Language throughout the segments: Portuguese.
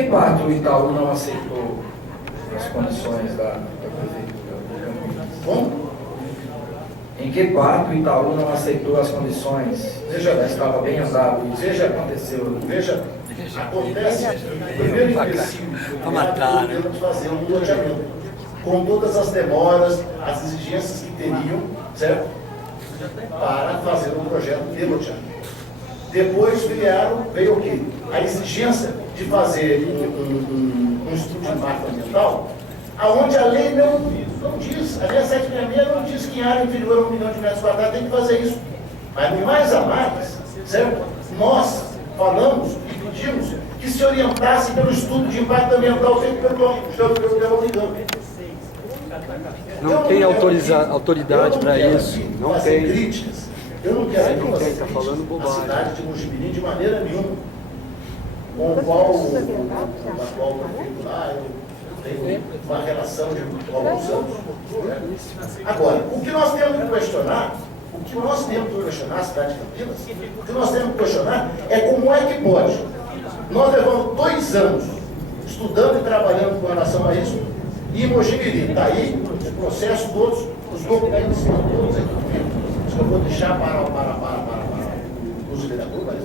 que parte o Itaú não aceitou as condições da prefeitura de Campinas? Como? Em que parte o Itaú não aceitou as condições? Veja, estava bem andado isso. Veja, aconteceu. Veja, acontece. O primeiro empecilho de fazer um loteamento, com todas as demoras, as exigências que teriam, certo? Para fazer um projeto de loteamento. Depois veio o quê? A exigência de fazer um estudo de impacto ambiental, aonde a lei não diz, a lei 766 não diz que em área inferior a 1 milhão de metros quadrados tem que fazer isso. Mas no mais a mais, certo? Nós falamos e pedimos que se orientasse pelo estudo de impacto ambiental feito pelo Unigam. Não tem autoridade para isso. Não tem. Críticas. Eu não quero não tem, está falando bobagem. A cidade de Mojimirim de maneira nenhuma. Com o qual o prefeito lá, eu tenho uma relação de alguns anos. Agora, o que nós temos que questionar, a cidade de Campinas, o que nós temos que questionar é como é que pode. Nós levamos 2 anos estudando e trabalhando com relação a isso, e em Mojimirim está aí o processo todos, os documentos estão todos aqui comigo. Eu vou deixar para os vereadores,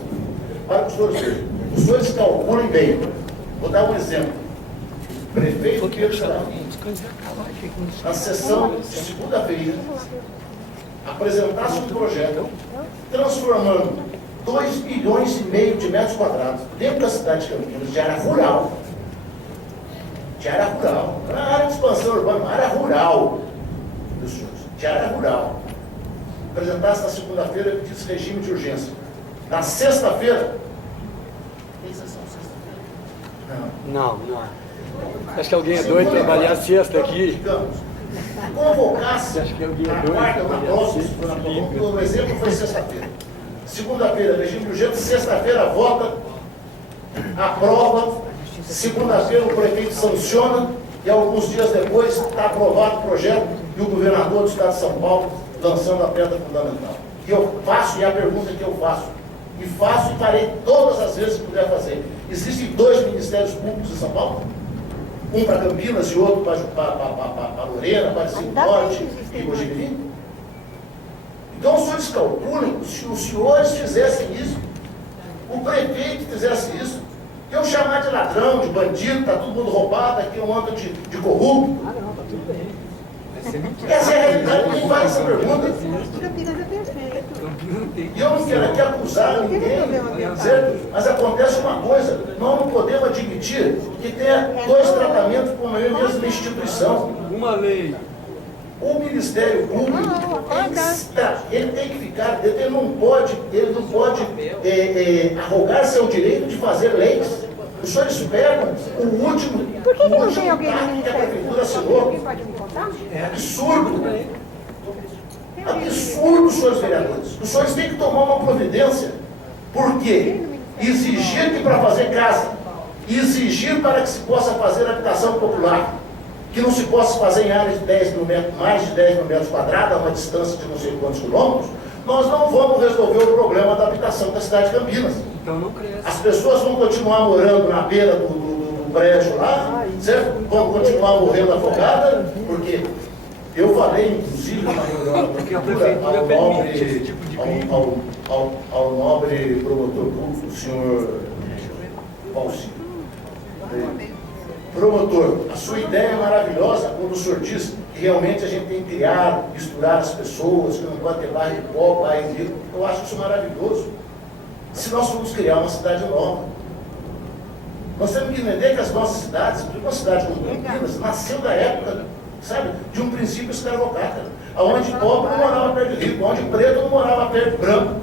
para os senhores verem. Os senhores calculem bem. Vou dar um exemplo. Prefeito Pedro Saravim, na sessão de segunda-feira, apresentasse um projeto transformando 2,5 milhões de metros quadrados dentro da cidade de Campinas, de área rural. Não era área de expansão urbana, área rural, dos senhores, de área rural. Apresentasse na segunda-feira e pedisse regime de urgência. Na sexta-feira. Tem sessão sexta-feira? Não. Acho que alguém é doido trabalhar a sexta aqui. Digamos, convocasse Acho que alguém é na doido quarta, na próxima, o exemplo foi sexta-feira. Segunda-feira, regime de urgência, sexta-feira, vota, aprova, segunda-feira o prefeito sanciona e alguns dias depois está aprovado o projeto e o governador do estado de São Paulo lançando a pedra fundamental. E eu faço, e a pergunta que eu faço, e farei todas as vezes que puder fazer. Existem 2 ministérios públicos em São Paulo? Um para Campinas e outro para Lorena, para Rio Norte e Mojimirim? Então os senhores calculem, se os senhores fizessem isso, o prefeito fizesse isso, eu chamar de ladrão, de bandido, está todo mundo roubado, aqui eu ando de corrupto. Tá tudo bem. Essa é a realidade, ninguém faz essa pergunta. Campinas é perfeito. E eu não quero aqui acusar ninguém, certo? Mas acontece uma coisa, nós não podemos admitir que tenha 2 tratamentos por uma mesma instituição. Uma lei. O Ministério Público, ele tem que ficar, ele não pode arrogar seu direito de fazer leis. Os senhores pegam o último Por que não tem alguém no pacto que a Ministério Prefeitura Público? assinou. Alguém pode me contar? É absurdo. Absurdo, senhores vereadores. Os senhores têm que tomar uma providência. Por quê? Exigir que para fazer casa, exigir para que se possa fazer habitação popular, que não se possa fazer em áreas de 10 mil metros, mais de 10 mil metros quadrados, a uma distância de não sei quantos quilômetros, nós não vamos resolver o problema da habitação da cidade de Campinas. Então não cresce. As pessoas vão continuar morando na beira do brejo lá, certo? Vão continuar morrendo afogadas, porque eu falei, inclusive, na reunião Porque a prefeitura permite esse tipo de crime. ao nobre promotor público, o senhor Paulinho. Promotor, a sua ideia é maravilhosa quando o senhor diz que realmente a gente tem que criar, misturar as pessoas, que não pode ter bairro de pobre, bairro de rico. Eu acho isso maravilhoso. Se nós formos criar uma cidade nova, nós temos que entender que as nossas cidades, uma cidade como Campinas, nasceu da época, sabe, de um princípio escravocrata, onde pobre não morava perto de rico, onde preto não morava perto de branco.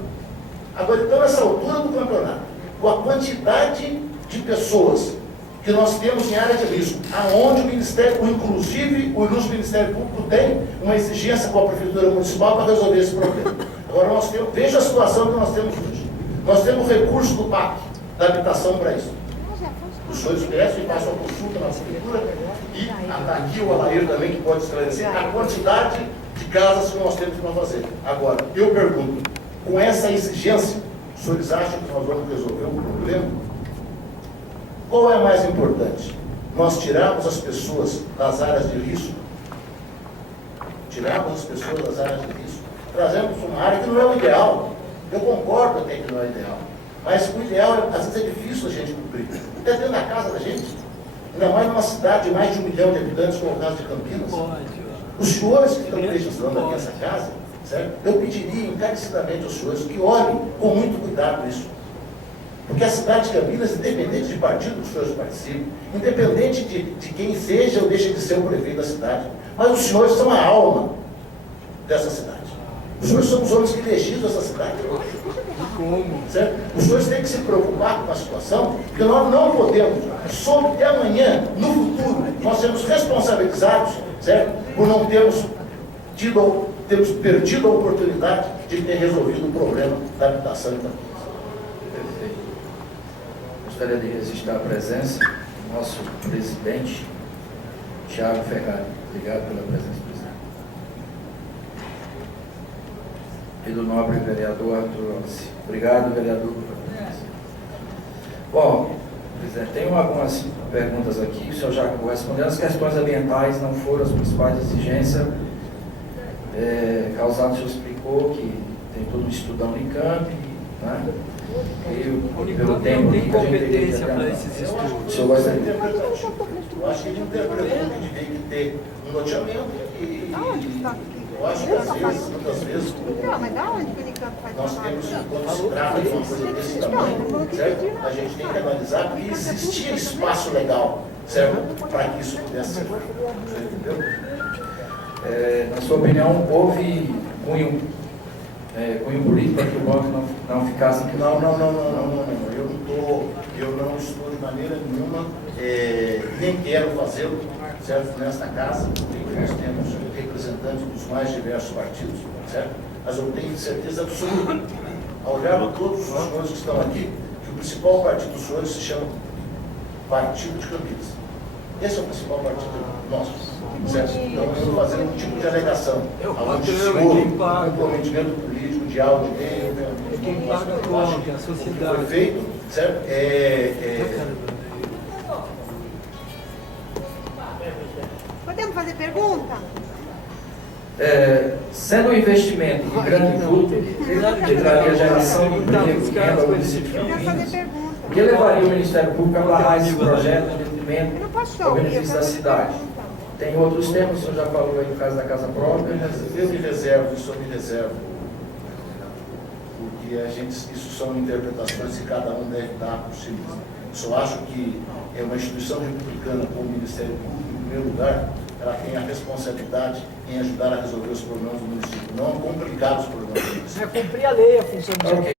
Agora, então, nessa altura do campeonato, com a quantidade de pessoas que nós temos em área de risco, aonde o Ministério, inclusive o ilustre Ministério Público tem uma exigência com a Prefeitura Municipal para resolver esse problema. Agora nós temos, veja a situação que nós temos hoje. Nós temos recurso do PAC, da habitação para isso. Os senhores conhecem, façam a consulta na Prefeitura e está aqui o Alair também que pode esclarecer a quantidade de casas que nós temos para fazer. Agora, eu pergunto, com essa exigência, os senhores acham que nós vamos resolver o problema? Qual é mais importante? Nós tirarmos as pessoas das áreas de risco, trazemos uma área que não é o ideal. Eu concordo até que não é ideal, mas o ideal, às vezes, é difícil a gente cumprir. Até dentro da casa da gente, ainda mais numa cidade de mais de 1 milhão de habitantes, como é o caso de Campinas. Os senhores que estão legislando aqui essa casa, certo? Eu pediria encarecidamente aos senhores que olhem com muito cuidado isso. Porque a cidade de Campinas, independente de partido que os senhores participem, independente de quem seja ou deixe de ser o prefeito da cidade, mas os senhores são a alma dessa cidade. Os senhores são os homens que legislam essa cidade. Como? Certo? Os senhores têm que se preocupar com a situação, porque nós não podemos, sob de amanhã, no futuro, nós sermos responsabilizados, certo? Por não termos perdido a oportunidade de ter resolvido o problema da habitação em Campinas. Perfeito. Gostaria de registrar a presença do nosso presidente, Thiago Ferrari. Obrigado pela presença, presidente. E do nobre vereador Arthur Rossi. Obrigado, vereador, pela presença. Bom, presidente, tenho algumas perguntas aqui. O senhor já respondeu. As questões ambientais não foram as principais exigências causadas. O senhor explicou que tem todo um estudo da Unicamp, né? E pelo tempo tem que a gente competência teria para que esses acabar. estudos. O senhor gostaria de... Eu acho que ele interpretou que a gente tem que ter um loteamento e eu acho que às vezes, muitas vezes, Não, mas da onde que ele faz nós trabalho? temos, quando se trata de uma coisa desse tamanho, certo? A gente tem que analisar porque existia espaço legal, certo? Para que isso pudesse ser feito. Você entendeu? Na sua opinião, houve cunho político para que o banco não ficasse... Não. Eu não estou de maneira nenhuma, nem quero fazê-lo, certo? Nesta casa, porque nós temos representantes dos mais diversos partidos, certo? Mas eu tenho certeza absoluta, ao olhar para todos os senhores que estão aqui, que o principal partido dos senhores se chama Partido de Campinas. Esse é o principal partido nosso, certo? Então, eu estou fazendo um tipo de alegação, aonde o senhor, comprometimento político, de áudio dele, Quem paga a conta, a sociedade. foi feito, certo? Podemos fazer pergunta? Sendo um investimento de grande vulto, que traria geração de emprego, renda ao município de Eu quero fazer Campinas, pergunta. o que levaria o Ministério Público a barrar esse projeto de Eu investimento não posso ao ouvir, eu benefício quero da fazer cidade? pergunta. Tem outros temas, o senhor já falou aí no caso da casa própria. Eu me reservo, isso eu me reservo, porque isso são interpretações que cada um deve dar por si mesmo. Eu só acho que é uma instituição republicana como o Ministério Público, em primeiro lugar, ela tem a responsabilidade em ajudar a resolver os problemas do município, não complicar os problemas do município. É cumprir a lei, a função do Ok.